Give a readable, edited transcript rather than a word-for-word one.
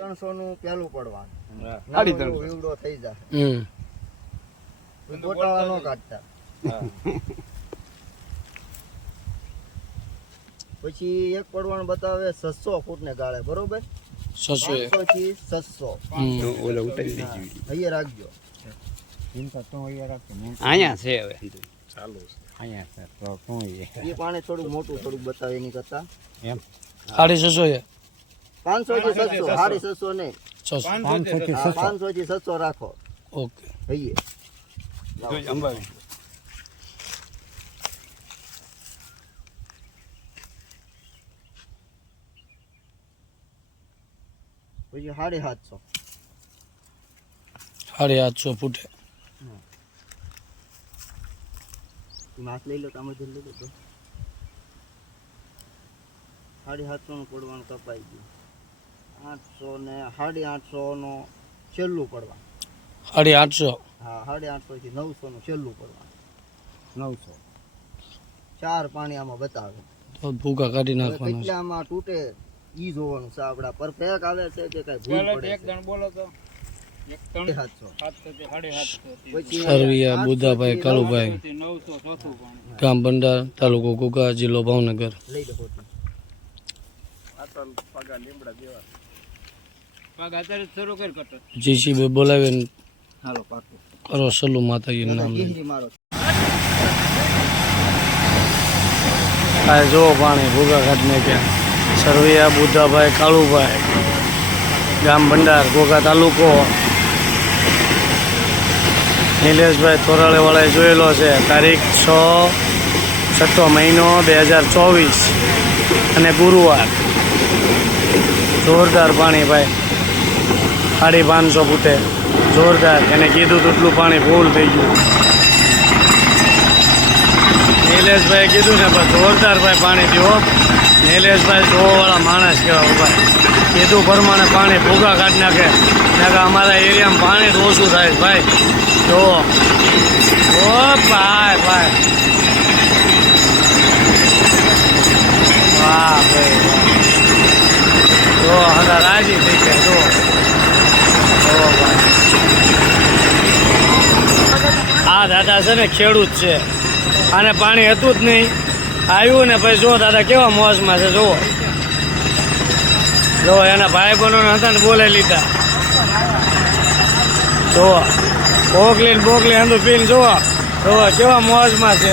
300 નું પેલું પડવાનું. સાડી 300 વીવડો થઈ જાય. ગોટાળા નો કાઢતા. પછી એક પડવાનું બતાવે 600 ફૂટ ને ગાળે, બરોબર? 500 થી 700. ઓલા ઉતારી દેજો. અહીંયા રાખજો. અહીંયા છે હવે ચાલુ છે. અહીંયા છે તો શું એ પાણી થોડું મોટું થોડુંક બતાવે એની કરતા. એમ 650 500 થી 700, 650 નહીં. 500 થી 500 થી 700 રાખો. ઓકે. અહીંયા અંબાવી પછી 750. 750 ફૂટે. માસ લઈ લો, તામર લઈ લો તો 750 નું પડવાનું કપાઈ ગયું. 800 ને 850 નો છેલ્લું પડવાનું. 850. હા, 850 થી 900 નું છેલ્લું પડવાનું. 900 ચાર પાણી આમાં બતાવે તો ભૂકા કાઢી નાખવાના છે. કેટલામાં તૂટે ઈ જોવાનું છે. આપડા પરફેક્ટ આવે છે કે કઈ ભૂલ પડે છે. એક ગણ બોલો તો 750. સરવિયા બુધાભાઈ કાળુભાઈ, ગામ બંડાર, તાલુકો ઘોઘા, જિલ્લો ભાવનગર. લઈ લો પોતે. પગા લીમડા દેવા પગ અત્યારે શરૂ કરી કટર જીસીબી બોલાવીને હાલો પાકું કરો સલુ માતાજીનું નામ લઈને. ગીહરી મારો. આ જો પાણી ભૂગા કાઢ નાખ્યા. સરવિયા બુધાભાઈ કાળુભાઈ, ગામ બંડાર, ઘોઘા તાલુકો. નિલેશભાઈ થોરાળેવાળાએ જોયેલો છે. તારીખ 6 મહિનો 2024 અને ગુરુવાર. જોરદાર પાણી ભાઈ, 550 ફૂટે જોરદાર. એને કીધું તેટલું પાણી ફૂલ થઈ ગયું. નિલેશભાઈ કીધું ને પણ જોરદાર ભાઈ પાણી થયો. નિલેશભાઈ 100 માણસ કહેવાય ભાઈ. કીધું પ્રમાણે પાણી ભૂગા કાઢી નાખે. અમારા એરિયામાં પાણી જ ઓછું થાય ભાઈ. જો ઓ ભાઈ ભાઈ, વાહ ભાઈ, જો હદા રાજી થઈ ગયા. જો ભાઈ, આ દાદા છે ને ખેડૂત છે. આને પાણી હતું જ નહીં, આવ્યું ને પછી જો દાદા કેવા મોજમાં છે. જો એના ભાઈ બહેનોને હતા ને બોલાવી લીધા. જો બોકલી હંધુ પીને જુઓ કેવા મોજમાં છે.